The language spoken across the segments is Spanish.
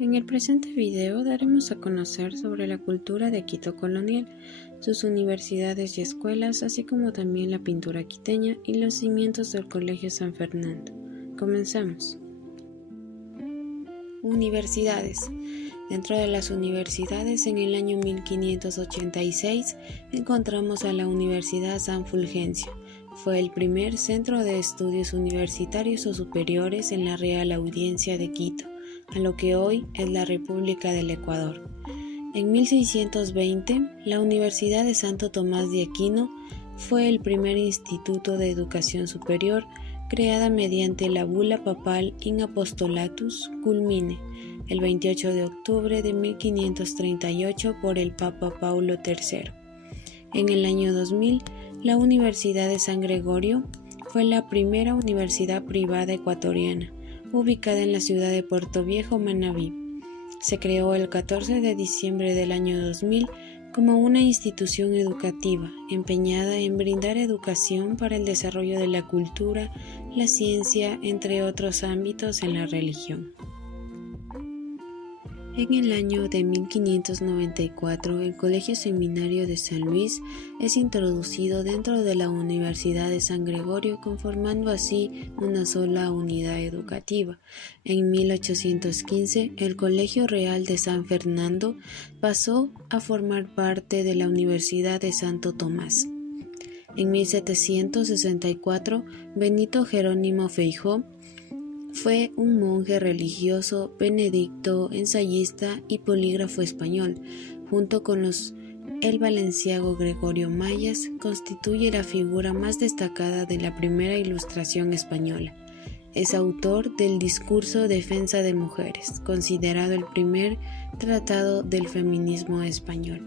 En el presente video daremos a conocer sobre la cultura de Quito colonial, sus universidades y escuelas, así como también la pintura quiteña y los cimientos del Colegio San Fernando. Comenzamos. Universidades. Dentro de las universidades, en el año 1586 encontramos a la Universidad San Fulgencio. Fue el primer centro de estudios universitarios o superiores en la Real Audiencia de Quito, a lo que hoy es la República del Ecuador. En 1620, la Universidad de Santo Tomás de Aquino fue el primer instituto de educación superior creada mediante la bula papal In Apostolatus Culmine, el 28 de octubre de 1538 por el Papa Paulo III. En el año 2000, la Universidad de San Gregorio fue la primera universidad privada ecuatoriana, ubicada en la ciudad de Puerto Viejo, Manabí. Se creó el 14 de diciembre del año 2000 como una institución educativa empeñada en brindar educación para el desarrollo de la cultura, la ciencia, entre otros ámbitos en la religión. En el año de 1594, el Colegio Seminario de San Luis es introducido dentro de la Universidad de San Gregorio, conformando así una sola unidad educativa. En 1815, el Colegio Real de San Fernando pasó a formar parte de la Universidad de Santo Tomás. En 1764, Benito Jerónimo Feijoo fue un monje religioso, benedicto, ensayista y polígrafo español. Junto con el valenciago Gregorio Mayas, constituye la figura más destacada de la primera Ilustración española. Es autor del Discurso Defensa de Mujeres, considerado el primer tratado del feminismo español.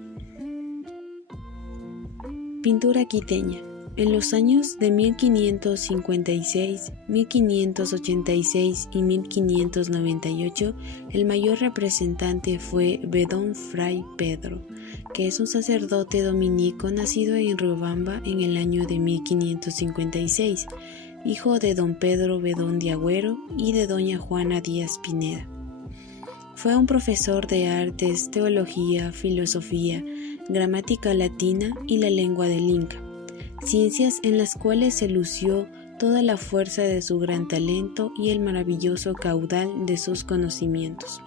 Pintura quiteña. En los años de 1556, 1586 y 1598, el mayor representante fue Bedón Fray Pedro, que es un sacerdote dominico nacido en Riobamba en el año de 1556, hijo de don Pedro Bedón de Agüero y de doña Juana Díaz Pineda. Fue un profesor de artes, teología, filosofía, gramática latina y la lengua del Inca, ciencias en las cuales se lució toda la fuerza de su gran talento y el maravilloso caudal de sus conocimientos.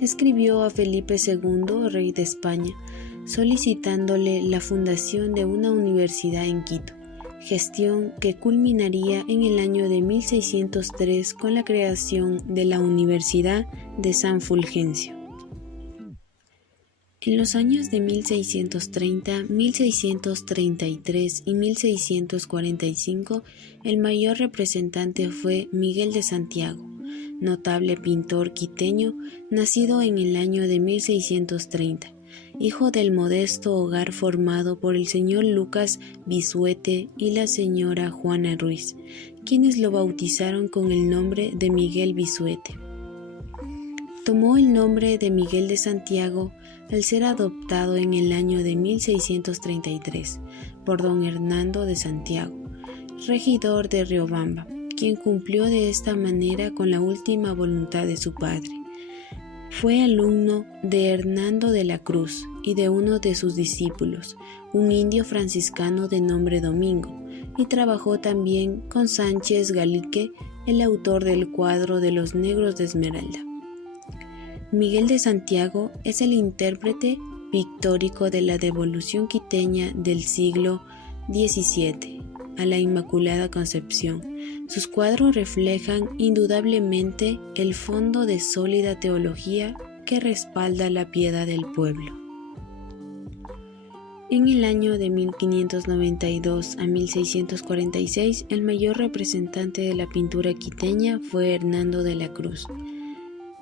Escribió a Felipe II, rey de España, solicitándole la fundación de una universidad en Quito, gestión que culminaría en el año de 1603 con la creación de la Universidad de San Fulgencio. En los años de 1630, 1633 y 1645, el mayor representante fue Miguel de Santiago, notable pintor quiteño, nacido en el año de 1630, hijo del modesto hogar formado por el señor Lucas Bisuete y la señora Juana Ruiz, quienes lo bautizaron con el nombre de Miguel Bisuete. Tomó el nombre de Miguel de Santiago al ser adoptado en el año de 1633 por don Hernando de Santiago, regidor de Riobamba, quien cumplió de esta manera con la última voluntad de su padre. Fue alumno de Hernando de la Cruz y de uno de sus discípulos, un indio franciscano de nombre Domingo, y trabajó también con Sánchez Galique, el autor del cuadro de los Negros de Esmeralda. Miguel de Santiago es el intérprete pictórico de la devolución quiteña del siglo XVII a la Inmaculada Concepción. Sus cuadros reflejan indudablemente el fondo de sólida teología que respalda la piedad del pueblo. En el año de 1592 a 1646, el mayor representante de la pintura quiteña fue Hernando de la Cruz.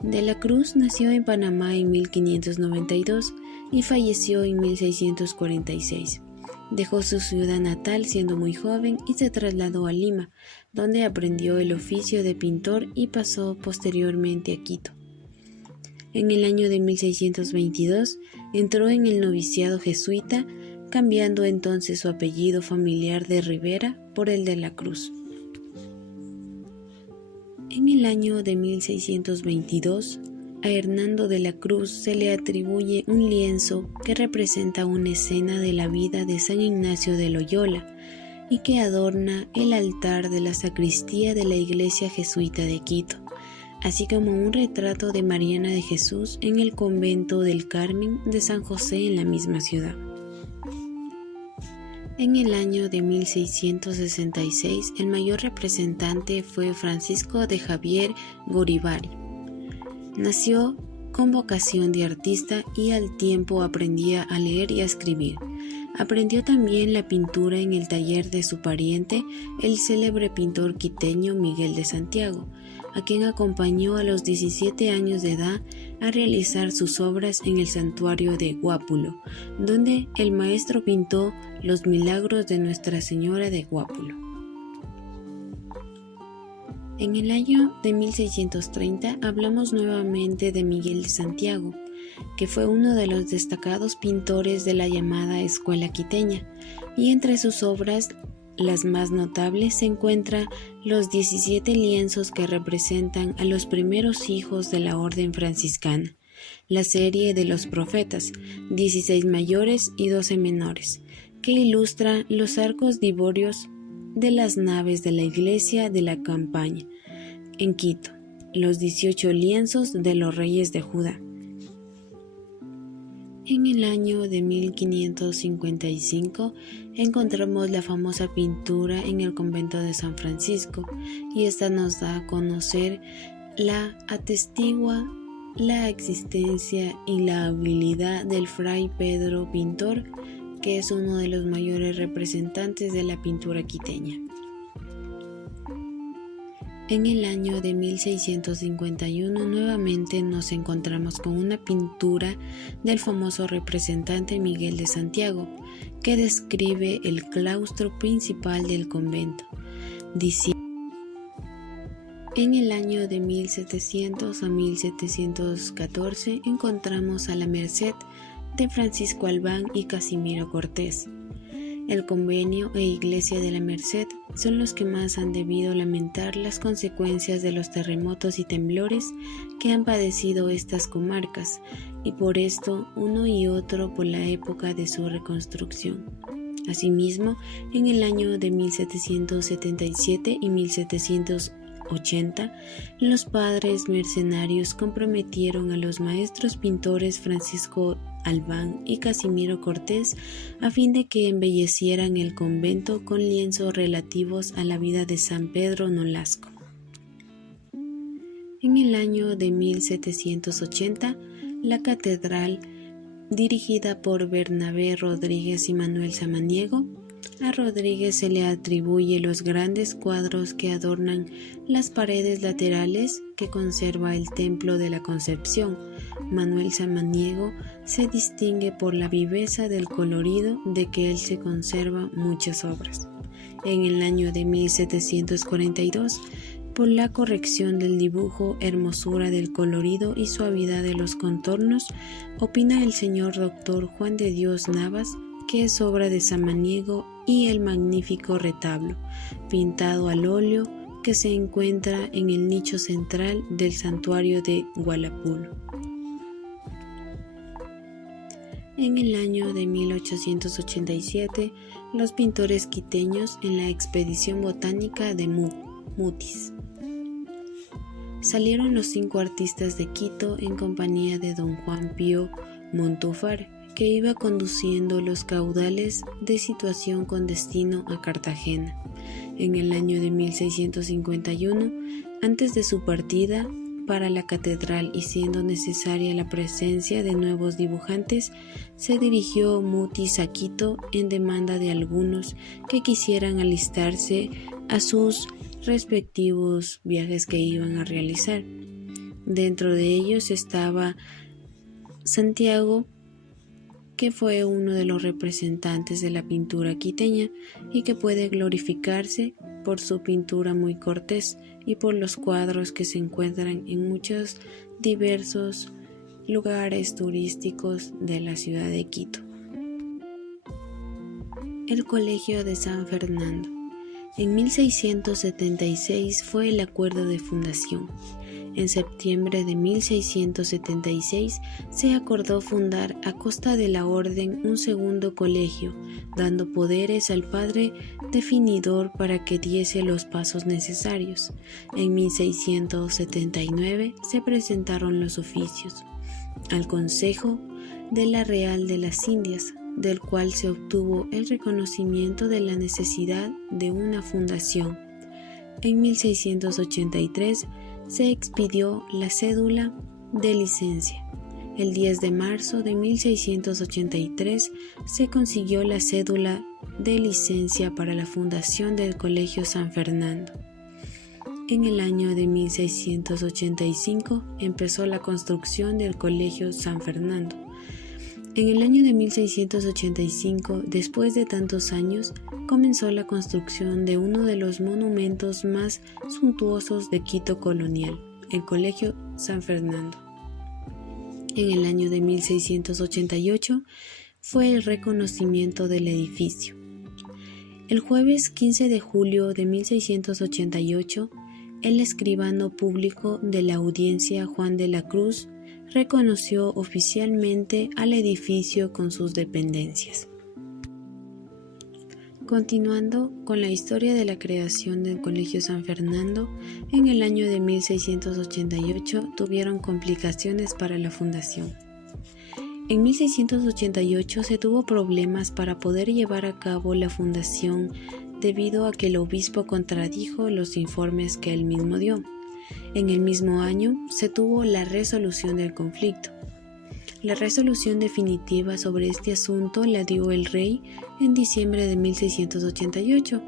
De la Cruz nació en Panamá en 1592 y falleció en 1646. Dejó su ciudad natal siendo muy joven y se trasladó a Lima, donde aprendió el oficio de pintor y pasó posteriormente a Quito. En el año de 1622 entró en el noviciado jesuita, cambiando entonces su apellido familiar de Rivera por el de la Cruz. En el año de 1622, a Hernando de la Cruz se le atribuye un lienzo que representa una escena de la vida de San Ignacio de Loyola y que adorna el altar de la sacristía de la iglesia jesuita de Quito, así como un retrato de Mariana de Jesús en el convento del Carmen de San José en la misma ciudad. En el año de 1666, el mayor representante fue Francisco de Javier Gorivari. Nació con vocación de artista y al tiempo aprendía a leer y a escribir. Aprendió también la pintura en el taller de su pariente, el célebre pintor quiteño Miguel de Santiago, a quien acompañó a los 17 años de edad a realizar sus obras en el santuario de Guápulo, donde el maestro pintó los milagros de Nuestra Señora de Guápulo. En el año de 1630 hablamos nuevamente de Miguel de Santiago, que fue uno de los destacados pintores de la llamada Escuela Quiteña, y entre sus obras las más notables se encuentran los 17 lienzos que representan a los primeros hijos de la orden franciscana, la serie de los profetas, 16 mayores y 12 menores, que ilustra los arcos divorios de las naves de la iglesia de la Campaña, en Quito, los 18 lienzos de los reyes de Judá. En el año de 1555 encontramos la famosa pintura en el convento de San Francisco, y esta nos da a conocer atestigua la existencia y la habilidad del fray Pedro Pintor, que es uno de los mayores representantes de la pintura quiteña. En el año de 1651 nuevamente nos encontramos con una pintura del famoso representante Miguel de Santiago, que describe el claustro principal del convento, diciendo: en el año de 1700 a 1714 encontramos a la Merced de Francisco Albán y Casimiro Cortés. El convenio e iglesia de la Merced son los que más han debido lamentar las consecuencias de los terremotos y temblores que han padecido estas comarcas, y por esto uno y otro por la época de su reconstrucción. Asimismo, en el año de 1777 y 1780, los padres mercenarios comprometieron a los maestros pintores Francisco Albán y Casimiro Cortés a fin de que embellecieran el convento con lienzos relativos a la vida de San Pedro Nolasco. En el año de 1780, la catedral, dirigida por Bernabé Rodríguez y Manuel Samaniego, a Rodríguez se le atribuye los grandes cuadros que adornan las paredes laterales que conserva el Templo de la Concepción. Manuel Samaniego se distingue por la viveza del colorido de que él se conserva muchas obras. En el año de 1742, por la corrección del dibujo, hermosura del colorido y suavidad de los contornos, opina el señor doctor Juan de Dios Navas que es obra de Samaniego, y el magnífico retablo, pintado al óleo, que se encuentra en el nicho central del santuario de Gualapulo. En el año de 1887, los pintores quiteños en la expedición botánica de Mutis. Salieron los 5 artistas de Quito en compañía de don Juan Pío Montúfar, que iba conduciendo los caudales de situación con destino a Cartagena. En el año de 1651, antes de su partida para la catedral y siendo necesaria la presencia de nuevos dibujantes, se dirigió Mutis a Quito en demanda de algunos que quisieran alistarse a sus respectivos viajes que iban a realizar. Dentro de ellos estaba Santiago, que fue uno de los representantes de la pintura quiteña y que puede glorificarse por su pintura muy cortés y por los cuadros que se encuentran en muchos diversos lugares turísticos de la ciudad de Quito. El Colegio de San Fernando. En 1676 fue el acuerdo de fundación. En septiembre de 1676 se acordó fundar a costa de la orden un segundo colegio, dando poderes al padre definidor para que diese los pasos necesarios. En 1679 se presentaron los oficios al Consejo de la Real de las Indias, del cual se obtuvo el reconocimiento de la necesidad de una fundación. En 1683 se expidió la cédula de licencia. El 10 de marzo de 1683 se consiguió la cédula de licencia para la fundación del Colegio San Fernando. En el año de 1685 empezó la construcción del Colegio San Fernando. En el año de 1685, después de tantos años, comenzó la construcción de uno de los monumentos más suntuosos de Quito colonial, el Colegio San Fernando. En el año de 1688 fue el reconocimiento del edificio. El jueves 15 de julio de 1688, el escribano público de la audiencia Juan de la Cruz reconoció oficialmente al edificio con sus dependencias. Continuando con la historia de la creación del Colegio San Fernando, en el año de 1688 tuvieron complicaciones para la fundación. En 1688 se tuvo problemas para poder llevar a cabo la fundación debido a que el obispo contradijo los informes que él mismo dio. En el mismo año se tuvo la resolución del conflicto. La resolución definitiva sobre este asunto la dio el rey en diciembre de 1688,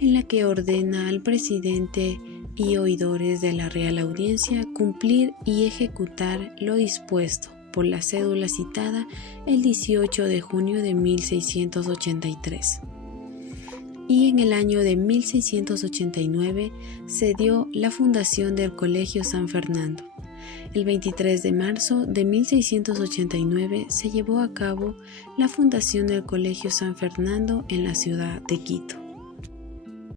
en la que ordena al presidente y oidores de la Real Audiencia cumplir y ejecutar lo dispuesto por la cédula citada el 18 de junio de 1683. Y en el año de 1689 se dio la fundación del Colegio San Fernando. El 23 de marzo de 1689 se llevó a cabo la fundación del Colegio San Fernando en la ciudad de Quito.